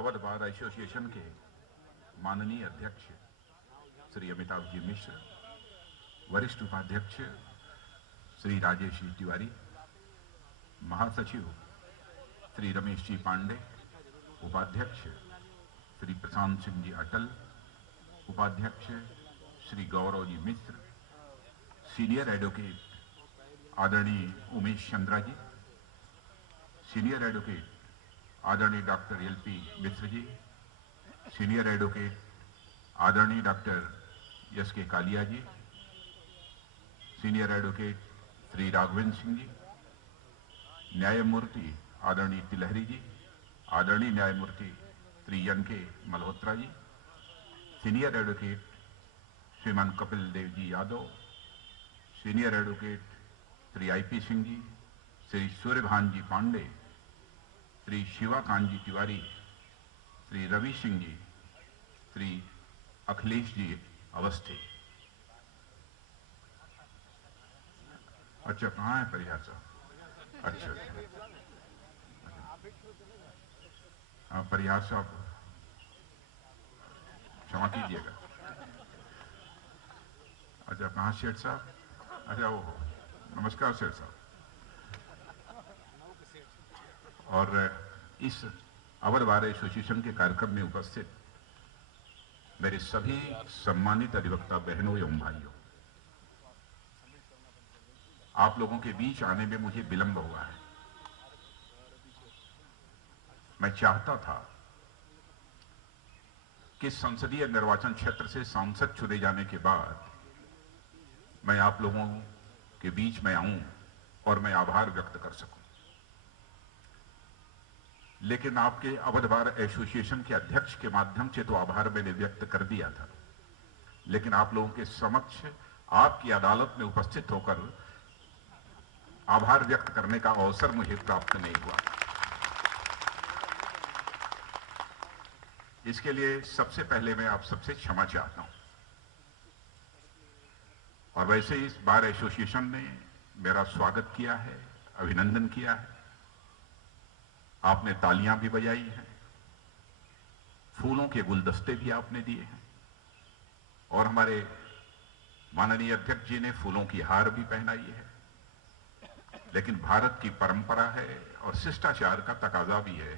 Awadh bar association के माननीय अध्यक्ष श्री अमिताभ जी मिश्र, वरिष्ठ उपाध्यक्ष श्री राजेश जी तिवारी, महासचिव श्री रमेश जी पांडे, उपाध्यक्ष श्री प्रशांत सिंह जी अटल, उपाध्यक्ष श्री गौरव जी मिश्र, सीनियर एडवोकेट आदरणीय उमेश चंद्रा जी, सीनियर एडवोकेट आदरणीय doctor LP Mishra ji, senior advocate आदरणीय डॉक्टर एस के कालिया जी, सीनियर एडवोकेट श्री राघवेंद्र सिंह जी, न्यायमूर्ति आदरणीय तिलहरी जी, आदरणीय न्यायमूर्ति श्री एन के मल्होत्रा जी, सीनियर एडवोकेट श्रीमान Kapil Dev ji Yadav, senior advocate Shri IP Singh ji, Shri Suryabhan ji Pandey, Shri Shivakant ji Tiwari, Shri Ravi Singh ji, Shri Akhilesh ji Awasthi. अच्छा, कहाँ है परिहार साहब? अच्छा, हाँ परिहार साहब क्षमा कीजिएगा। अच्छा, कहाँ सेठ साहब? अच्छा, वो नमस्कार सेठ साहब। और इस अवध बार एसोसिएशन के कार्यक्रम में उपस्थित मेरे सभी सम्मानित अधिवक्ता बहनों एवं भाइयों, आप लोगों के बीच आने में मुझे विलंब हुआ है। मैं चाहता था कि संसदीय निर्वाचन क्षेत्र से सांसद चुने जाने के बाद मैं आप लोगों के बीच में आऊं और मैं आभार व्यक्त कर सकूं, लेकिन आपके अवध बार एसोसिएशन के अध्यक्ष के माध्यम से तो आभार मैंने व्यक्त कर दिया था, लेकिन आप लोगों के समक्ष आपकी अदालत में उपस्थित होकर आभार व्यक्त करने का अवसर मुझे प्राप्त नहीं हुआ। इसके लिए सबसे पहले मैं आप सबसे क्षमा चाहता हूं। और वैसे इस बार एसोसिएशन ने मेरा स्वागत किया है, अभिनंदन किया है, आपने तालियां भी बजाई हैं, फूलों के गुलदस्ते भी आपने दिए हैं, और हमारे माननीय अध्यक्ष जी ने फूलों की हार भी पहनाई है। लेकिन भारत की परंपरा है और शिष्टाचार का तकाजा भी है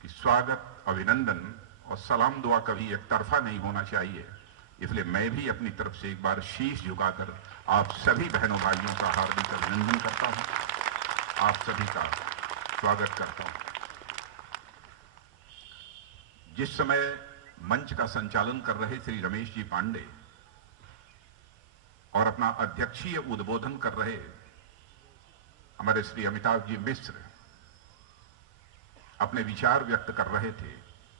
कि स्वागत, अभिनंदन और सलाम दुआ कभी एक तरफा नहीं होना चाहिए। इसलिए मैं भी अपनी तरफ से एक बार शीश झुकाकर आप सभी बहनों भाइयों का हार्दिक अभिनंदन करता हूं, आप सभी का स्वागत करता हूं। जिस समय मंच का संचालन कर रहे श्री रमेश जी पांडे और अपना अध्यक्षीय उद्बोधन कर रहे हमारे श्री अमिताभ जी मिश्र अपने विचार व्यक्त कर रहे थे,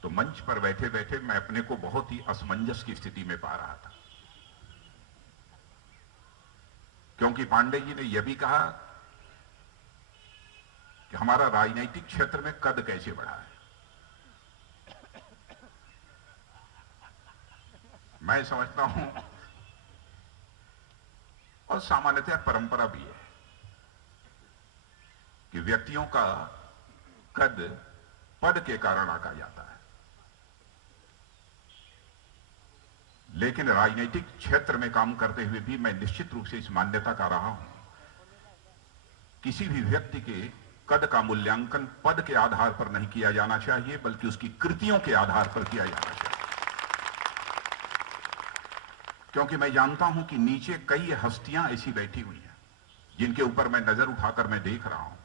तो मंच पर बैठे बैठे मैं अपने को बहुत ही असमंजस की स्थिति में पा रहा था, क्योंकि पांडे जी ने यह भी कहा कि हमारा राजनीतिक क्षेत्र में कद कैसे बढ़ा है। मैं समझता हूं और सामान्यतः परंपरा भी है कि व्यक्तियों का कद पद के कारण आका जाता है, लेकिन राजनीतिक क्षेत्र में काम करते हुए भी मैं निश्चित रूप से इस मान्यता का रहा हूं, किसी भी व्यक्ति के कद का मूल्यांकन पद के आधार पर नहीं किया जाना चाहिए, बल्कि उसकी कृतियों के आधार पर किया जाना चाहिए। क्योंकि मैं जानता हूं कि नीचे कई हस्तियां ऐसी बैठी हुई हैं जिनके ऊपर मैं नजर उठाकर मैं देख रहा हूं।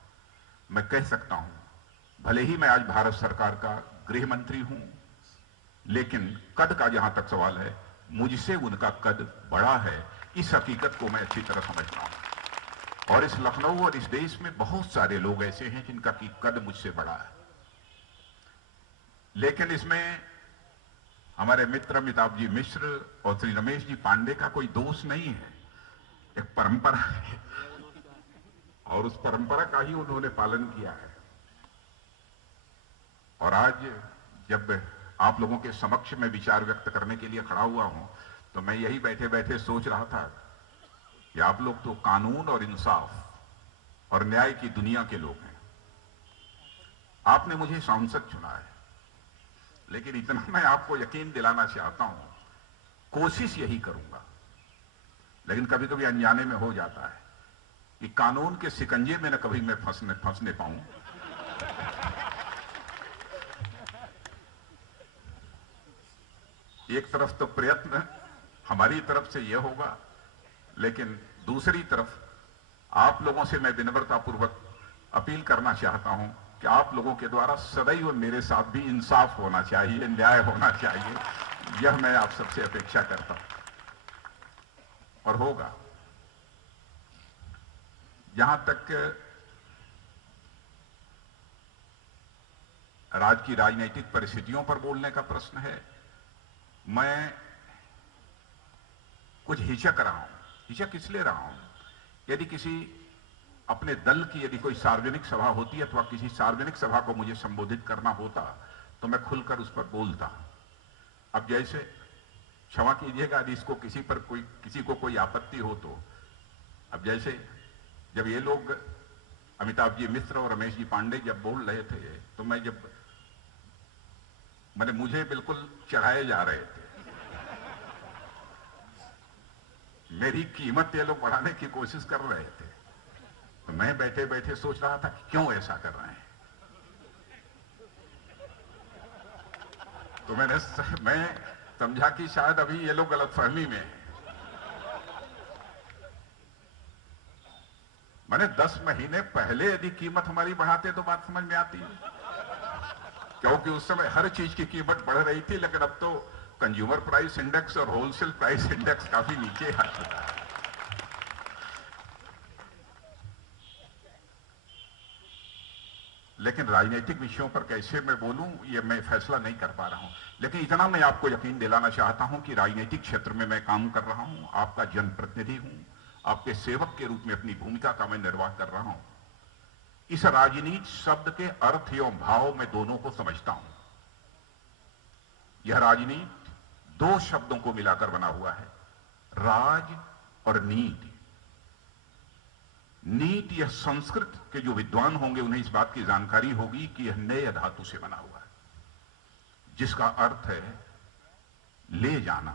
मैं कह सकता हूं, भले ही मैं आज भारत सरकार का गृह मंत्री हूं, लेकिन कद का जहां तक सवाल है, मुझसे उनका कद बड़ा है। इस हकीकत को मैं अच्छी तरह समझता हूं। और इस लखनऊ और इस देश में बहुत सारे लोग ऐसे हैं जिनका की कद मुझसे बड़ा है, लेकिन इसमें हमारे मित्र अमिताभ जी मिश्र और श्री रमेश जी पांडे का कोई दोष नहीं है। एक परंपरा है और उस परंपरा का ही उन्होंने पालन किया है। और आज जब आप लोगों के समक्ष में विचार व्यक्त करने के लिए खड़ा हुआ हूं, तो मैं यही बैठे बैठे सोच रहा था कि आप लोग तो कानून और इंसाफ और न्याय की दुनिया के लोग हैं। आपने मुझे सांसद चुना है, लेकिन इतना मैं आपको यकीन दिलाना चाहता हूं, कोशिश यही करूंगा, लेकिन कभी कभी अनजाने में हो जाता है कि कानून के शिकंजे में न कभी मैं फंसने पाऊं। एक तरफ तो प्रयत्न हमारी तरफ से यह होगा, लेकिन दूसरी तरफ आप लोगों से मैं विनम्रतापूर्वक अपील करना चाहता हूं कि आप लोगों के द्वारा सदैव मेरे साथ भी इंसाफ होना चाहिए, न्याय होना चाहिए। यह मैं आप सबसे अपेक्षा करता हूं और होगा। जहां तक राज्य की राजनीतिक परिस्थितियों पर बोलने का प्रश्न है, मैं कुछ हिचक रहा हूं। हिचक इसलिए रहा हूं, यदि किसी अपने दल की यदि कोई सार्वजनिक सभा होती अथवा किसी सार्वजनिक सभा को मुझे संबोधित करना होता तो मैं खुलकर उस पर बोलता। अब जैसे, क्षमा कीजिएगा यदि इसको किसी को कोई आपत्ति हो तो, अब जैसे जब ये लोग अमिताभ जी मिश्र और रमेश जी पांडे जब बोल रहे थे तो मुझे बिल्कुल चढ़ाए जा रहे थे। मेरी कीमत ये लोग बढ़ाने की कोशिश कर रहे थे, तो मैं बैठे बैठे सोच रहा था कि क्यों ऐसा कर रहे हैं। तो मैं समझा कि शायद अभी ये लोग गलतफहमी में हैं। मैंने 10 महीने पहले यदि कीमत हमारी बढ़ाते तो बात समझ में आती है, क्योंकि उस समय हर चीज की कीमत बढ़ रही थी, लेकिन अब तो कंज्यूमर प्राइस इंडेक्स और होलसेल प्राइस इंडेक्स काफी नीचे आ चुका है। लेकिन राजनीतिक विषयों पर कैसे मैं बोलूं ये मैं फैसला नहीं कर पा रहा हूं, लेकिन इतना मैं आपको यकीन दिलाना चाहता हूं कि राजनीतिक क्षेत्र में मैं काम कर रहा हूं, आपका जनप्रतिनिधि हूं, आपके सेवक के रूप में अपनी भूमिका का मैं निर्वाह कर रहा हूं। इस राजनीति शब्द के अर्थ एवं भाव में दोनों को समझता हूं। यह राजनीति 2 शब्दों को मिलाकर बना हुआ है, राज और नीति। नीति, यह संस्कृत के जो विद्वान होंगे उन्हें इस बात की जानकारी होगी कि यह नए धातु से बना हुआ है, जिसका अर्थ है ले जाना,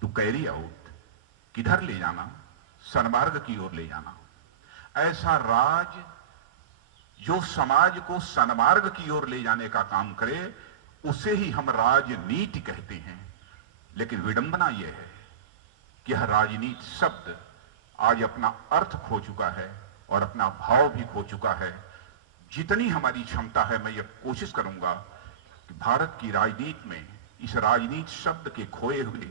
टू कैरी आउट, किधर ले जाना, सन्मार्ग की ओर ले जाना। ऐसा राज जो समाज को सन्मार्ग की ओर ले जाने का काम करे उसे ही हम राजनीति कहते हैं। लेकिन विडंबना यह है कि यह राजनीति शब्द आज अपना अर्थ खो चुका है और अपना भाव भी खो चुका है। जितनी हमारी क्षमता है मैं ये कोशिश करूंगा कि भारत की राजनीति में इस राजनीति शब्द के खोए हुए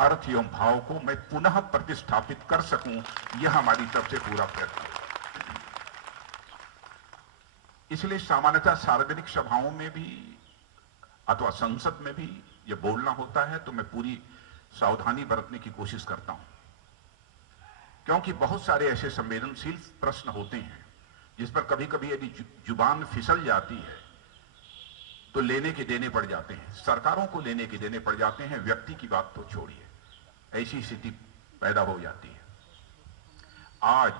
अर्थ एवं भाव को मैं पुनः प्रतिस्थापित कर सकूं, यह हमारी तरफ से पूरा प्रयत्न है। इसलिए सामान्यतः सार्वजनिक सभाओं में भी अथवा संसद में भी ये बोलना होता है तो मैं पूरी सावधानी बरतने की कोशिश करता हूं, क्योंकि बहुत सारे ऐसे संवेदनशील प्रश्न होते हैं जिस पर कभी कभी यदि जुबान फिसल जाती है तो लेने के देने पड़ जाते हैं, सरकारों को लेने के देने पड़ जाते हैं, व्यक्ति की बात तो छोड़िए, ऐसी स्थिति पैदा हो जाती है। आज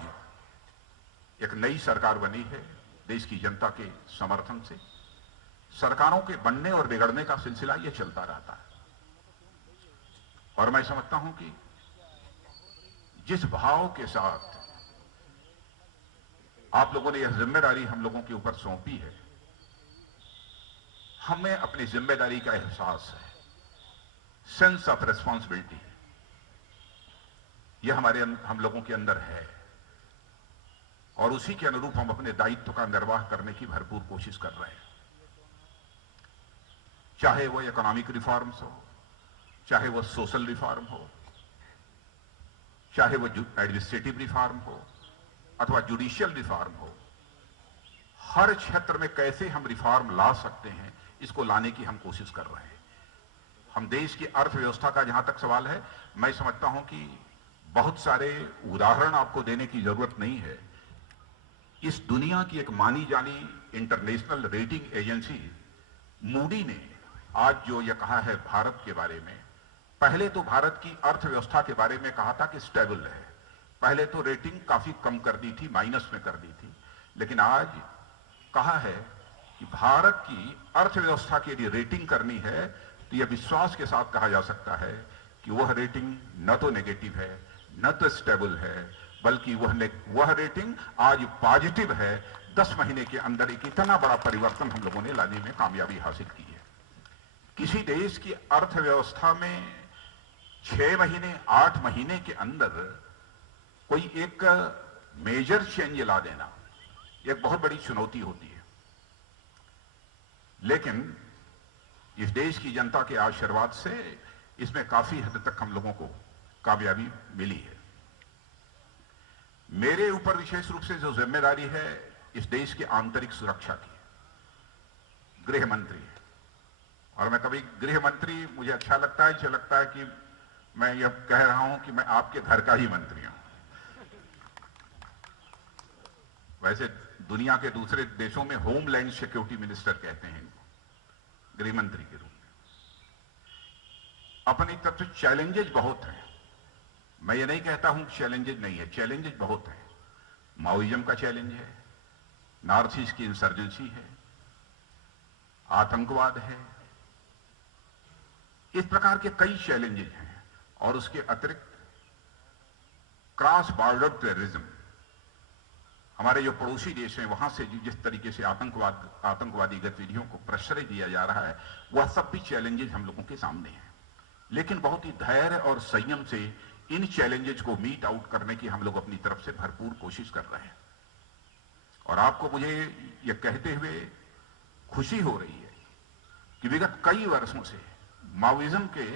एक नई सरकार बनी है देश की जनता के समर्थन से। सरकारों के बनने और बिगड़ने का सिलसिला यह चलता रहता है और मैं समझता हूं कि जिस भाव के साथ आप लोगों ने यह जिम्मेदारी हम लोगों के ऊपर सौंपी है, हमें अपनी जिम्मेदारी का एहसास है, सेंस ऑफ रिस्पॉन्सिबिलिटी, यह हम लोगों के अंदर है और उसी के अनुरूप हम अपने दायित्व का निर्वाह करने की भरपूर कोशिश कर रहे हैं। चाहे वो इकोनॉमिक रिफॉर्म्स हो, चाहे वो सोशल रिफॉर्म हो, चाहे वो एडमिनिस्ट्रेटिव रिफॉर्म हो अथवा जुडिशियल रिफॉर्म हो, हर क्षेत्र में कैसे हम रिफॉर्म ला सकते हैं इसको लाने की हम कोशिश कर रहे हैं। हम देश की अर्थव्यवस्था का जहां तक सवाल है, मैं समझता हूं कि बहुत सारे उदाहरण आपको देने की जरूरत नहीं है। इस दुनिया की एक मानी जानी इंटरनेशनल रेटिंग एजेंसी मूडी ने आज जो यह कहा है भारत के बारे में, पहले तो भारत की अर्थव्यवस्था के बारे में कहा था कि स्टेबल है, पहले तो रेटिंग काफी कम कर दी थी, माइनस में कर दी थी, लेकिन आज कहा है कि भारत की अर्थव्यवस्था के लिए रेटिंग करनी है तो यह विश्वास के साथ कहा जा सकता है कि वह रेटिंग न तो नेगेटिव है, न तो स्टेबल है, बल्कि वह रेटिंग आज पॉजिटिव है। 10 महीने के अंदर एक इतना बड़ा परिवर्तन हम लोगों ने लाने में कामयाबी हासिल की है। किसी देश की अर्थव्यवस्था में 6 महीने 8 महीने के अंदर कोई एक मेजर चेंज ला देना एक बहुत बड़ी चुनौती होती है, लेकिन इस देश की जनता के आशीर्वाद से इसमें काफी हद तक हम लोगों को कामयाबी मिली है। मेरे ऊपर विशेष रूप से जो जिम्मेदारी है इस देश की आंतरिक सुरक्षा की, गृह मंत्री है। और मैं कभी गृह मंत्री, मुझे अच्छा लगता है, जो लगता है कि मैं यह कह रहा हूं कि मैं आपके घर का ही मंत्री हूं। वैसे दुनिया के दूसरे देशों में होमलैंड सिक्योरिटी मिनिस्टर कहते हैं इनको, गृह मंत्री के रूप में। अपनी तरफ से चैलेंजेस बहुत हैं, मैं ये नहीं कहता हूं कि चैलेंजेस नहीं है, चैलेंजेस बहुत हैं। माओइज्म का चैलेंज है, नॉर्थ ईस्ट की इंसर्जेंसी है, आतंकवाद है, इस प्रकार के कई चैलेंजेस हैं। और उसके अतिरिक्त क्रॉस बॉर्डर टेररिज्म, हमारे जो पड़ोसी देश हैं वहां से जिस तरीके से आतंकवादी गतिविधियों को प्रश्रय दिया जा रहा है, वह सब भी चैलेंजेस हम लोगों के सामने हैं। लेकिन बहुत ही धैर्य और संयम से इन चैलेंजेस को मीट आउट करने की हम लोग अपनी तरफ से भरपूर कोशिश कर रहे हैं। और आपको मुझे यह कहते हुए खुशी हो रही है कि विगत कई वर्षों से माओइज्म के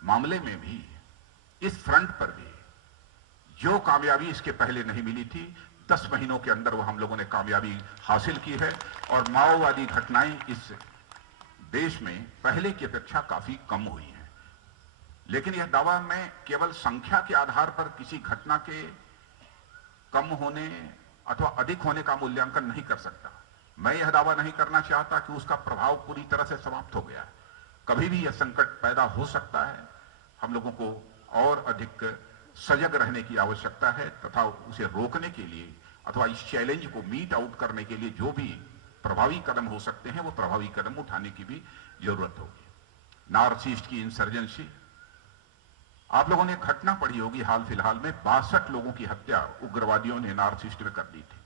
मामले में भी, इस फ्रंट पर भी जो कामयाबी इसके पहले नहीं मिली थी, 10 महीनों के अंदर वो हम लोगों ने कामयाबी हासिल की है। और माओवादी घटनाएं इस देश में पहले की अपेक्षा काफी कम हुई हैं। लेकिन यह दावा मैं केवल संख्या के आधार पर किसी घटना के कम होने अथवा अधिक होने का मूल्यांकन नहीं कर सकता। मैं यह दावा नहीं करना चाहता कि उसका प्रभाव पूरी तरह से समाप्त हो गया। कभी भी यह संकट पैदा हो सकता है। हम लोगों को और अधिक सजग रहने की आवश्यकता है तथा उसे रोकने के लिए अथवा इस चैलेंज को मीट आउट करने के लिए जो भी प्रभावी कदम हो सकते हैं वो प्रभावी कदम उठाने की भी जरूरत होगी। नॉर्थ ईस्ट की इंसर्जेंसी, आप लोगों ने घटना पढ़ी होगी हाल फिलहाल में, 62 लोगों की हत्या उग्रवादियों ने नॉर्थ ईस्ट में कर दी थी।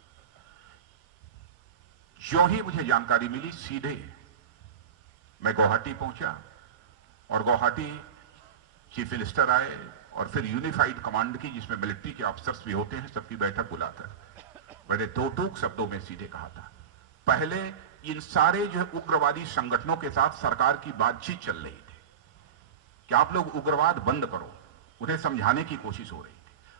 जो ही मुझे जानकारी मिली, सीधे मैं गुवाहाटी पहुंचा और गुवाहाटी चीफ मिनिस्टर आए और फिर यूनिफाइड कमांड की, जिसमें मिलिट्री के ऑफिसर्स भी होते हैं, सबकी बैठक बुलाकर मैंने 2 टूक शब्दों में सीधे कहा था, पहले इन सारे जो उग्रवादी संगठनों के साथ सरकार की बातचीत चल रही थी कि आप लोग उग्रवाद बंद करो, उन्हें समझाने की कोशिश हो रही थी।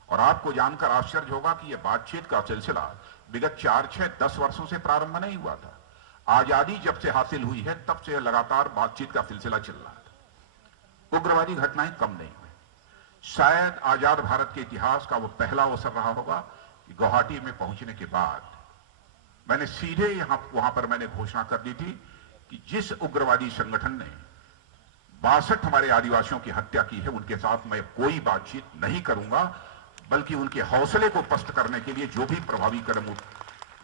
और आपको जानकर आश्चर्य होगा कि यह बातचीत का सिलसिला विगत 4, 6, 10 वर्षों से प्रारंभ नहीं हुआ था। आजादी जब से हासिल हुई है तब से लगातार बातचीत का सिलसिला चल रहा था। उग्रवादी घटनाएं कम नहीं हुई। शायद आजाद भारत के इतिहास का वो पहला अवसर रहा होगा कि गुवाहाटी में पहुंचने के बाद मैंने सीधे वहां पर मैंने घोषणा कर दी थी कि जिस उग्रवादी संगठन ने 62 हमारे आदिवासियों की हत्या की है, उनके साथ मैं कोई बातचीत नहीं करूंगा, बल्कि उनके हौसले को पस्त करने के लिए जो भी प्रभावी कदम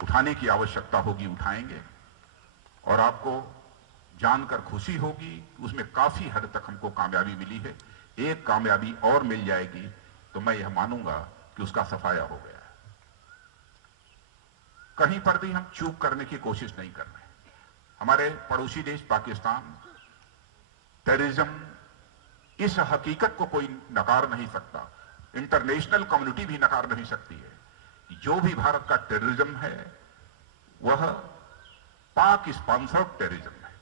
उठाने की आवश्यकता होगी उठाएंगे। और आपको जानकर खुशी होगी उसमें काफी हद तक हमको कामयाबी मिली है। एक कामयाबी और मिल जाएगी तो मैं यह मानूंगा कि उसका सफाया हो गया है। कहीं पर भी हम चूक करने की कोशिश नहीं कर रहे। हमारे पड़ोसी देश पाकिस्तान टेररिज्म, इस हकीकत को कोई नकार नहीं सकता, इंटरनेशनल कम्युनिटी भी नकार नहीं सकती है। जो भी भारत का टेररिज्म है वह पाक स्पॉन्सर्ड टेररिज्म है,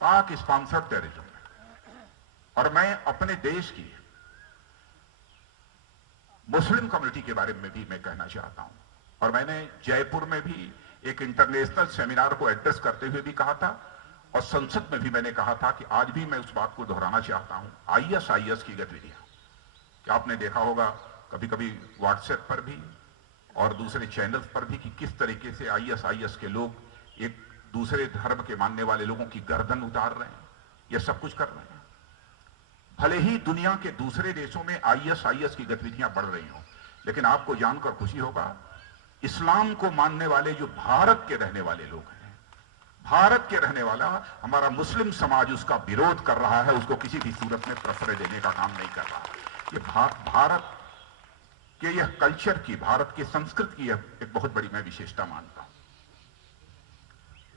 पाक स्पॉन्सर्ड टेररिज्म है। और मैं अपने देश की मुस्लिम कम्युनिटी के बारे में भी मैं कहना चाहता हूं। और मैंने जयपुर में भी एक इंटरनेशनल सेमिनार को एड्रेस करते हुए भी कहा था और संसद में भी मैंने कहा था कि आज भी मैं उस बात को दोहराना चाहता हूं। आईएसआईएस की गतिविधियां, कि आपने देखा होगा कभी कभी व्हाट्सएप पर भी और दूसरे चैनल्स पर भी कि किस तरीके से आईएसआईएस के लोग एक दूसरे धर्म के मानने वाले लोगों की गर्दन उतार रहे हैं, यह सब कुछ कर रहे हैं। भले ही दुनिया के दूसरे देशों में आईएसआईएस की गतिविधियां बढ़ रही हों, लेकिन आपको जानकर खुशी होगा इस्लाम को मानने वाले जो भारत के रहने वाले लोग हैं, भारत के रहने वाला हमारा मुस्लिम समाज उसका विरोध कर रहा है, उसको किसी भी सूरत में प्रेफरेंस देने का काम नहीं कर रहा। ये भारत के यह कल्चर की, भारत की संस्कृति की एक बहुत बड़ी मैं विशेषता मानता हूं।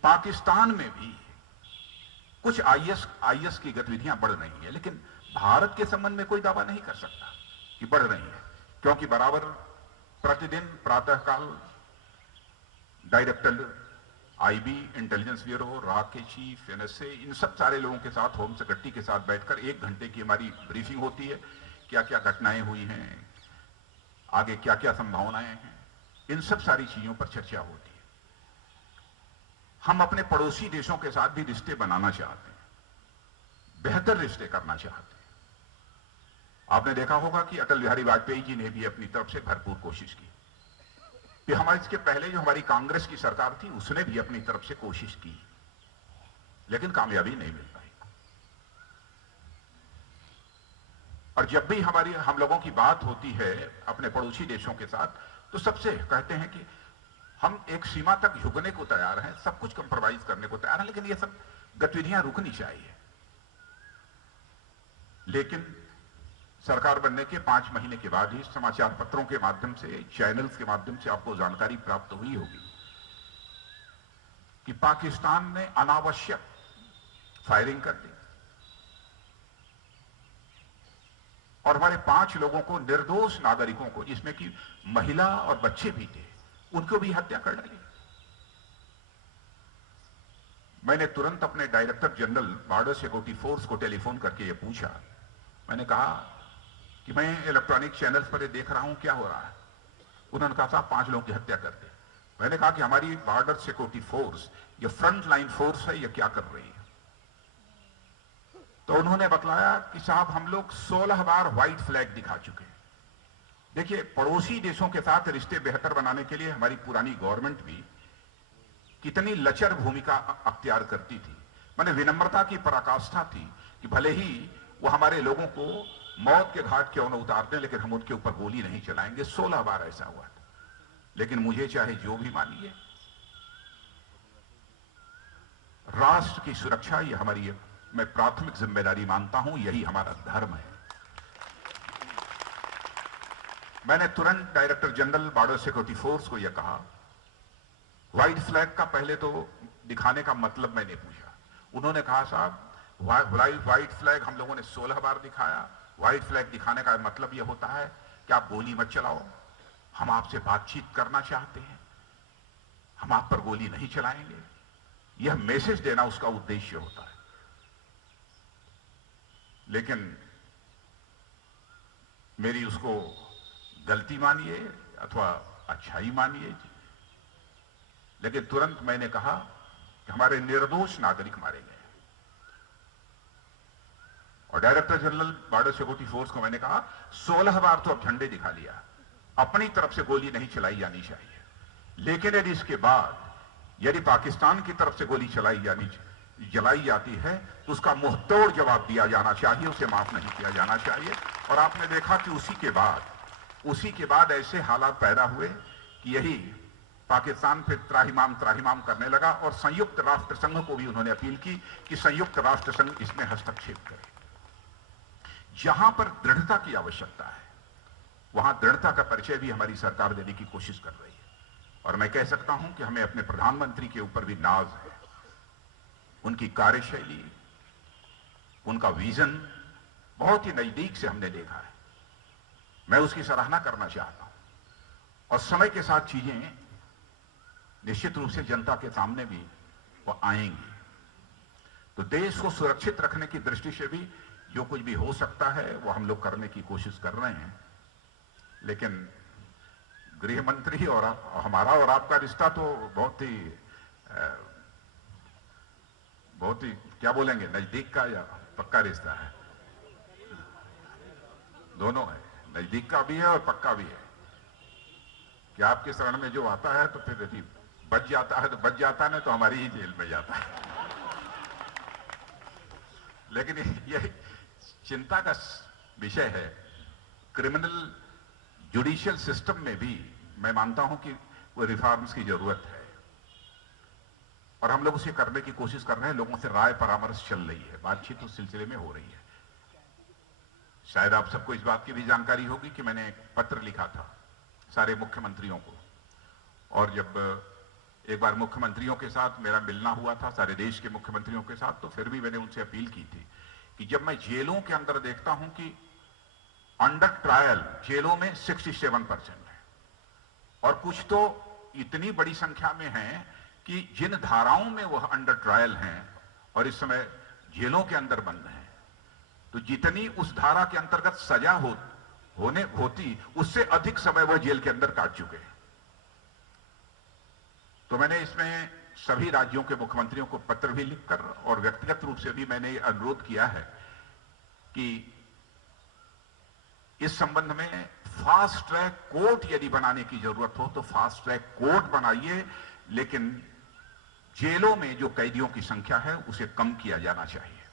पाकिस्तान में भी कुछ आईएस की गतिविधियां बढ़ रही हैं, लेकिन भारत के संबंध में कोई दावा नहीं कर सकता कि बढ़ रही है, क्योंकि बराबर प्रतिदिन प्रातःकाल डायरेक्टर आईबी, इंटेलिजेंस ब्यूरो, राग के चीफ, एनएसए, इन सब सारे लोगों के साथ, होम सेक्रेटरी के साथ बैठकर 1 घंटे की हमारी ब्रीफिंग होती है। क्या क्या घटनाएं हुई हैं, आगे क्या क्या संभावनाएं हैं, इन सब सारी चीजों पर चर्चा होती है। हम अपने पड़ोसी देशों के साथ भी रिश्ते बनाना चाहते हैं, बेहतर रिश्ते करना चाहते हैं। आपने देखा होगा कि अटल बिहारी वाजपेयी जी ने भी अपनी तरफ से भरपूर कोशिश की। कि हमारे इसके पहले जो हमारी कांग्रेस की सरकार थी, उसने भी अपनी तरफ से कोशिश की, लेकिन कामयाबी नहीं मिल पाई। और जब भी हम लोगों की बात होती है अपने पड़ोसी देशों के साथ, तो सबसे कहते हैं कि हम एक सीमा तक झुकने को तैयार हैं, सब कुछ कंप्रोमाइज करने को तैयार हैं, लेकिन ये सब गतिविधियां रुकनी चाहिए। लेकिन सरकार बनने के 5 महीने के बाद ही समाचार पत्रों के माध्यम से, चैनल्स के माध्यम से आपको जानकारी प्राप्त हुई होगी कि पाकिस्तान ने अनावश्यक फायरिंग कर दी और हमारे 5 लोगों को, निर्दोष नागरिकों को, जिसमें कि महिला और बच्चे भी थे, उनको भी हत्या कर डाली। मैंने तुरंत अपने director general border security force को टेलीफोन करके ये पूछा। मैंने कहा कि मैं इलेक्ट्रॉनिक चैनल्स पर ये देख रहा हूं, क्या हो रहा है? उन्होंने कहा साहब 5 लोगों की हत्या कर दी। मैंने कहा कि हमारी बॉर्डर सिक्योरिटी फोर्स, ये फ्रंट लाइन फोर्स है, ये क्या कर रही है? तो उन्होंने बतलाया कि साहब हम लोग 16 बार व्हाइट फ्लैग दिखा चुके हैं। देखिए, पड़ोसी देशों के साथ रिश्ते बेहतर बनाने के लिए हमारी पुरानी गवर्नमेंट भी कितनी लचर भूमिका अख्तियार करती थी। माने विनम्रता की पराकाष्ठा थी कि भले ही वो हमारे लोगों को मौत के घाट क्यों न उतार दें, लेकिन हम उनके ऊपर गोली नहीं चलाएंगे। 16 बार ऐसा हुआ था। लेकिन मुझे चाहे जो भी मानिए, राष्ट्र की सुरक्षा ये हमारी, मैं प्राथमिक जिम्मेदारी मानता हूं, यही हमारा धर्म है। मैंने तुरंत director general border security force को यह कहा। व्हाइट फ्लैग का पहले तो दिखाने का मतलब मैंने पूछा। उन्होंने कहा साहब व्हाइट फ्लैग हम लोगों ने 16 बार दिखाया। व्हाइट फ्लैग दिखाने का मतलब यह होता है कि आप गोली मत चलाओ, हम आपसे बातचीत करना चाहते हैं, हम आप पर गोली नहीं चलाएंगे। यह मैसेज देना उसका उद्देश्य होता है। लेकिन मेरी उसको गलती मानिए अथवा अच्छाई मानिए, लेकिन तुरंत मैंने कहा कि हमारे निर्दोष नागरिक मारे गए। और director general border security force को मैंने कहा 16 बार तो अब झंडे दिखा लिया, अपनी तरफ से गोली नहीं चलाई जानी चाहिए। लेकिन यदि इसके बाद यदि पाकिस्तान की तरफ से गोली जलाई जाती है तो उसका मुंहतोड़ जवाब दिया जाना चाहिए, उसे माफ नहीं किया जाना चाहिए। और आपने देखा कि उसी के बाद ऐसे हालात पैदा हुए कि यही पाकिस्तान फिर त्राहिमाम करने लगा और संयुक्त राष्ट्र संघ को भी उन्होंने अपील की कि संयुक्त राष्ट्र संघ इसमें हस्तक्षेप करे। जहां पर दृढ़ता की आवश्यकता है वहां दृढ़ता का परिचय भी हमारी सरकार देने की कोशिश कर रही है। और मैं कह सकता हूं कि हमें अपने प्रधानमंत्री के ऊपर भी नाज है। उनकी कार्यशैली, उनका विजन बहुत ही नजदीक से हमने देखा है। मैं उसकी सराहना करना चाहता हूं। और समय के साथ चीजें निश्चित रूप से जनता के सामने भी वो आएंगी। तो देश को सुरक्षित रखने की दृष्टि से भी जो कुछ भी हो सकता है वो हम लोग करने की कोशिश कर रहे हैं। लेकिन गृह मंत्री और हमारा और आपका रिश्ता तो बहुत ही क्या बोलेंगे, नजदीक का या पक्का रिश्ता है। दोनों है, नजदीक का भी है और पक्का भी है। कि आपके शरण में जो आता है तो फिर यदि बच जाता है तो बच जाता है, नहीं तो हमारी ही जेल में जाता है। लेकिन यह चिंता का विषय है। क्रिमिनल जुडिशियल सिस्टम में भी मैं मानता हूं कि रिफॉर्म्स की जरूरत है और हम लोग उसे करने की कोशिश कर रहे हैं। लोगों से राय परामर्श चल रही है, बातचीत उस सिलसिले में हो रही है। शायद आप सबको इस बात की भी जानकारी होगी कि मैंने एक पत्र लिखा था सारे मुख्यमंत्रियों को, और जब एक बार मुख्यमंत्रियों के साथ मेरा मिलना हुआ था, सारे देश के मुख्यमंत्रियों के साथ, तो फिर भी मैंने उनसे अपील की थी कि जब मैं जेलों के अंदर देखता हूं कि अंडर ट्रायल जेलों में 67% है और कुछ तो इतनी बड़ी संख्या में है कि जिन धाराओं में वह अंडर ट्रायल हैं और इस समय जेलों के अंदर बंद हैं, तो जितनी उस धारा के अंतर्गत सजा होने होती उससे अधिक समय वो जेल के अंदर काट चुके हैं। तो मैंने इसमें सभी राज्यों के मुख्यमंत्रियों को पत्र भी लिखकर और व्यक्तिगत रूप से भी मैंने अनुरोध किया है कि इस संबंध में फास्ट ट्रैक कोर्ट यदि बनाने की जरूरत हो तो फास्ट ट्रैक कोर्ट बनाइए, लेकिन जेलों में जो कैदियों की संख्या है उसे कम किया जाना चाहिए।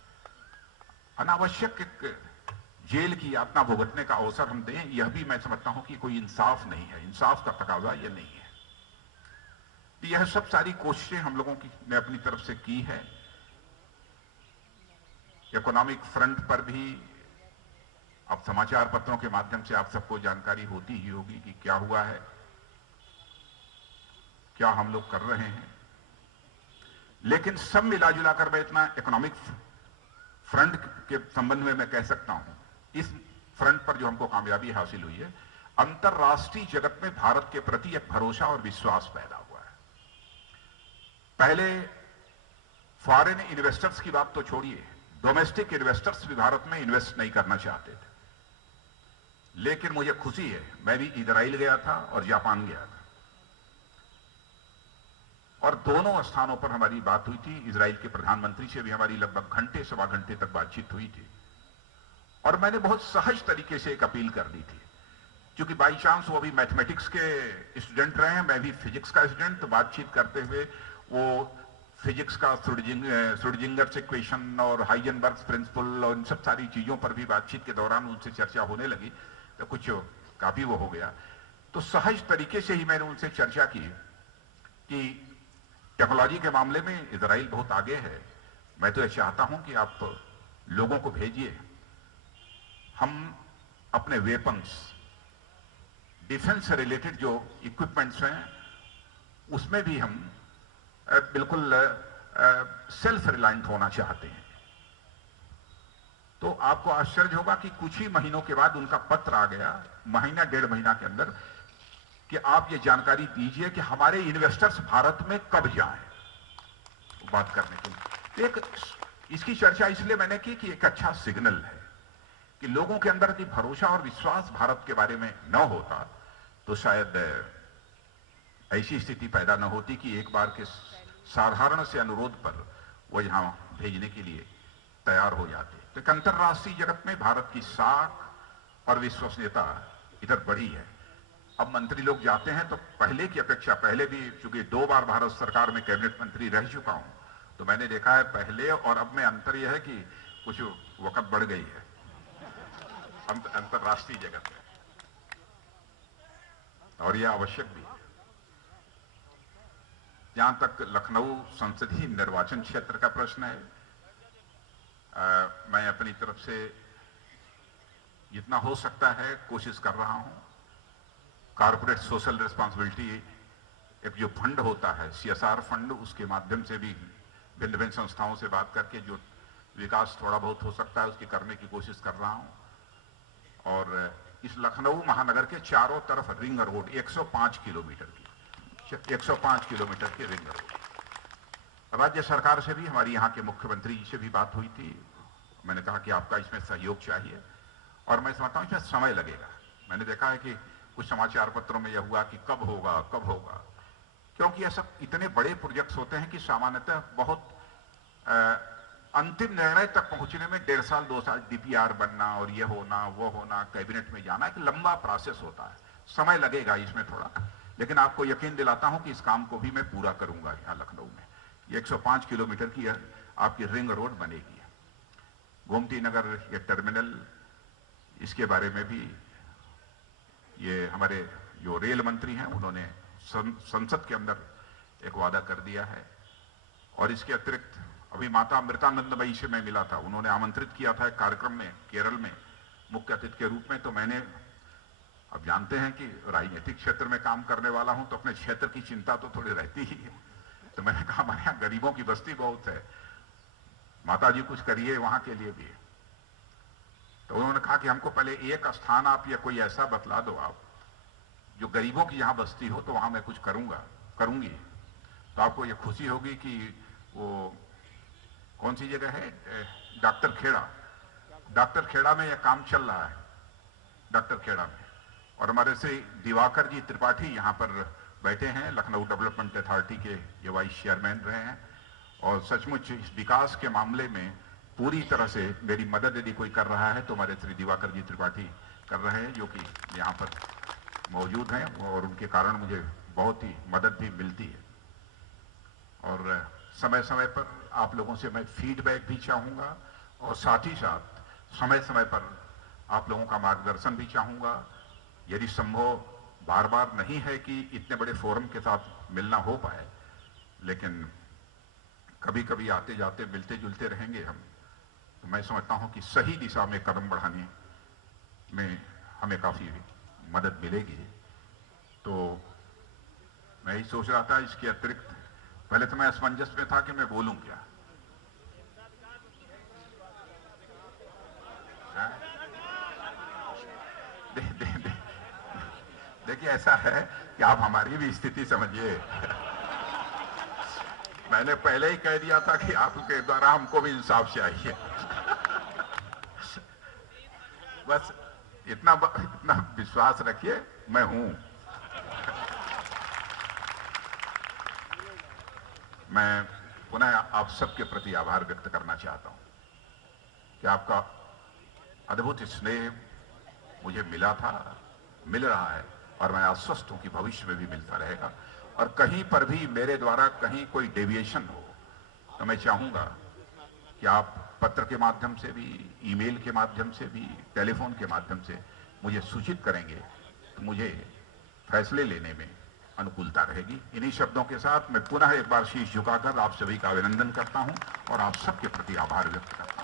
अनावश्यक जेल की यातना भुगतने का अवसर हम दें, यह भी मैं समझता हूं कि कोई इंसाफ नहीं है, इंसाफ का तकाजा यह नहीं है। यह सब सारी कोशिशें हम लोगों की ने अपनी तरफ से की है। इकोनॉमिक फ्रंट पर भी अब समाचार पत्रों के माध्यम से आप सबको जानकारी होती ही होगी कि क्या हुआ है, क्या हम लोग कर रहे हैं। लेकिन सब मिला जुलाकर मैं इतना इकोनॉमिक फ्रंट के संबंध में मैं कह सकता हूं, इस फ्रंट पर जो हमको कामयाबी हासिल हुई है, अंतरराष्ट्रीय जगत में भारत के प्रति एक भरोसा और विश्वास पैदा हुआ है। पहले फॉरेन इन्वेस्टर्स की बात तो छोड़िए, डोमेस्टिक इन्वेस्टर्स भी भारत में इन्वेस्ट नहीं करना चाहते थे। लेकिन मुझे खुशी है, मैं भी इजराइल गया था और जापान गया था और दोनों स्थानों पर हमारी बात हुई थी। इजराइल के प्रधानमंत्री से भी हमारी लगभग घंटे सवा घंटे तक बातचीत हुई थी और मैंने बहुत सहज तरीके से एक अपील कर दी थी, क्योंकि बाई चांस वो अभी मैथमेटिक्स के स्टूडेंट रहे हैं, मैं भी फिजिक्स का स्टूडेंट, तो बातचीत करते हुए वो फिजिक्स का श्रोडिंगर इक्वेशन और हाइजेनबर्ग प्रिंसिपल और इन सब सारी चीजों पर भी बातचीत के दौरान उनसे चर्चा होने लगी, तो कुछ काफी वो हो गया। तो सहज तरीके से ही मैंने उनसे चर्चा की कि टेक्नोलॉजी के मामले में इजराइल बहुत आगे है, मैं तो ये चाहता हूं कि आप लोगों को भेजिए, हम अपने वेपन्स, डिफेंस से रिलेटेड जो इक्विपमेंट्स हैं उसमें भी हम बिल्कुल सेल्फ रिलायंट होना चाहते हैं। तो आपको आश्चर्य होगा कि कुछ ही महीनों के बाद उनका पत्र आ गया, महीना डेढ़ महीना के अंदर, कि आप ये जानकारी दीजिए कि हमारे इन्वेस्टर्स भारत में कब जाएं बात करने के लिए। एक इसकी चर्चा इसलिए मैंने की कि एक अच्छा सिग्नल है कि लोगों के अंदर यदि भरोसा और विश्वास भारत के बारे में न होता तो शायद ऐसी स्थिति पैदा न होती कि एक बार के साधारण से अनुरोध पर वो यहां भेजने के लिए तैयार हो जाते। तो एक अंतरराष्ट्रीय जगत में भारत की साख और विश्वसनीयता इधर बढ़ी है। अब मंत्री लोग जाते हैं तो पहले की अपेक्षा, पहले भी चूंकि 2 बार भारत सरकार में कैबिनेट मंत्री रह चुका हूं, तो मैंने देखा है पहले और अब में अंतर यह है कि कुछ वक्त बढ़ गई है अंतरराष्ट्रीय जगत में, और यह आवश्यक भी है। जहां तक लखनऊ संसदीय निर्वाचन क्षेत्र का प्रश्न है, मैं अपनी तरफ से जितना हो सकता है कोशिश कर रहा हूं। कॉर्पोरेट सोशल रिस्पांसिबिलिटी एक जो फंड होता है, CSR फंड, उसके माध्यम से भी भिन्न भिन्न संस्थाओं से बात करके जो विकास थोड़ा बहुत हो सकता है उसकी करने की कोशिश कर रहा हूं। और इस लखनऊ महानगर के चारों तरफ रिंग रोड 105 किलोमीटर की 105 किलोमीटर की रिंग रोड। राज्य सरकार से भी, हमारी यहाँ के मुख्यमंत्री जी से भी बात हुई थी। मैंने कहा कि आपका इसमें सहयोग चाहिए और मैं समझता हूँ इसमें समय लगेगा। मैंने देखा है कि कुछ समाचार पत्रों में यह हुआ कि कब होगा कब होगा, क्योंकि ये सब इतने बड़े प्रोजेक्ट्स होते हैं कि सामान्यतः बहुत अंतिम निर्णय तक पहुंचने में 1.5 साल 2 साल DPR बनना और ये होना वो होना, कैबिनेट में जाना, एक लंबा प्रोसेस होता है, समय लगेगा इसमें थोड़ा। लेकिन आपको यकीन दिलाता हूं कि इस काम को भी मैं पूरा करूंगा। यहाँ लखनऊ में ये 105 किलोमीटर की आपकी रिंग रोड बनेगी। गोमती नगर ये टर्मिनल, इसके बारे में भी ये हमारे जो रेल मंत्री हैं उन्होंने संसद के अंदर एक वादा कर दिया है। और इसके अतिरिक्त अभी माता अमृतानंदमयी से मैं मिला था, उन्होंने आमंत्रित किया था एक कार्यक्रम में केरल में मुख्य अतिथि के रूप में। तो मैंने, अब जानते हैं कि राजनीतिक क्षेत्र में काम करने वाला हूं तो अपने क्षेत्र की चिंता तो थोड़ी रहती ही है। तो मैंने कहा हमारे यहाँ गरीबों की बस्ती बहुत है, माता जी कुछ करिए वहां के लिए भी। तो उन्होंने कहा कि हमको पहले एक स्थान आप या कोई ऐसा बतला दो आप जो गरीबों की यहां बस्ती हो, तो वहां मैं कुछ करूंगी। तो आपको ये खुशी होगी कि वो कौन सी जगह है, डॉक्टर खेड़ा में यह काम चल रहा है, डॉक्टर खेड़ा में। और हमारे से दिवाकर जी त्रिपाठी यहाँ पर बैठे हैं, लखनऊ डेवलपमेंट अथॉरिटी के ये वाइस चेयरमैन रहे हैं, और सचमुच इस विकास के मामले में पूरी तरह से मेरी मदद यदि कोई कर रहा है तो हमारे श्री दिवाकर जी त्रिपाठी कर रहे हैं, जो कि यहाँ पर मौजूद हैं, और उनके कारण मुझे बहुत ही मदद भी मिलती है। और समय समय पर आप लोगों से मैं फीडबैक भी चाहूँगा, और साथ ही साथ समय समय पर आप लोगों का मार्गदर्शन भी चाहूँगा। यदि संभव बार बार नहीं है कि इतने बड़े फोरम के साथ मिलना हो पाए, लेकिन कभी कभी आते जाते मिलते जुलते रहेंगे हम, तो मैं समझता हूं कि सही दिशा में कदम बढ़ाने में हमें काफी मदद मिलेगी। तो मैं ही सोच रहा था, इसके अतिरिक्त पहले तो मैं असमंजस में था कि मैं बोलूं क्या। देखिए ऐसा है कि आप हमारी भी स्थिति समझिए। मैंने पहले ही कह दिया था कि आपके द्वारा हमको भी इंसाफ चाहिए। बस इतना विश्वास रखिए, मैं हूं। मैं पुनः आप सबके प्रति आभार व्यक्त करना चाहता हूं कि आपका अद्भुत स्नेह मुझे मिला था, मिल रहा है, और मैं आश्वस्त हूं कि भविष्य में भी मिलता रहेगा। और कहीं पर भी मेरे द्वारा कहीं कोई डेविएशन हो तो मैं चाहूंगा कि आप पत्र के माध्यम से भी, ईमेल के माध्यम से भी, टेलीफोन के माध्यम से मुझे सूचित करेंगे, तो मुझे फैसले लेने में अनुकूलता रहेगी। इन्हीं शब्दों के साथ मैं पुनः एक बार शीश झुकाकर आप सभी का अभिनंदन करता हूं और आप सबके प्रति आभार व्यक्त करता हूं।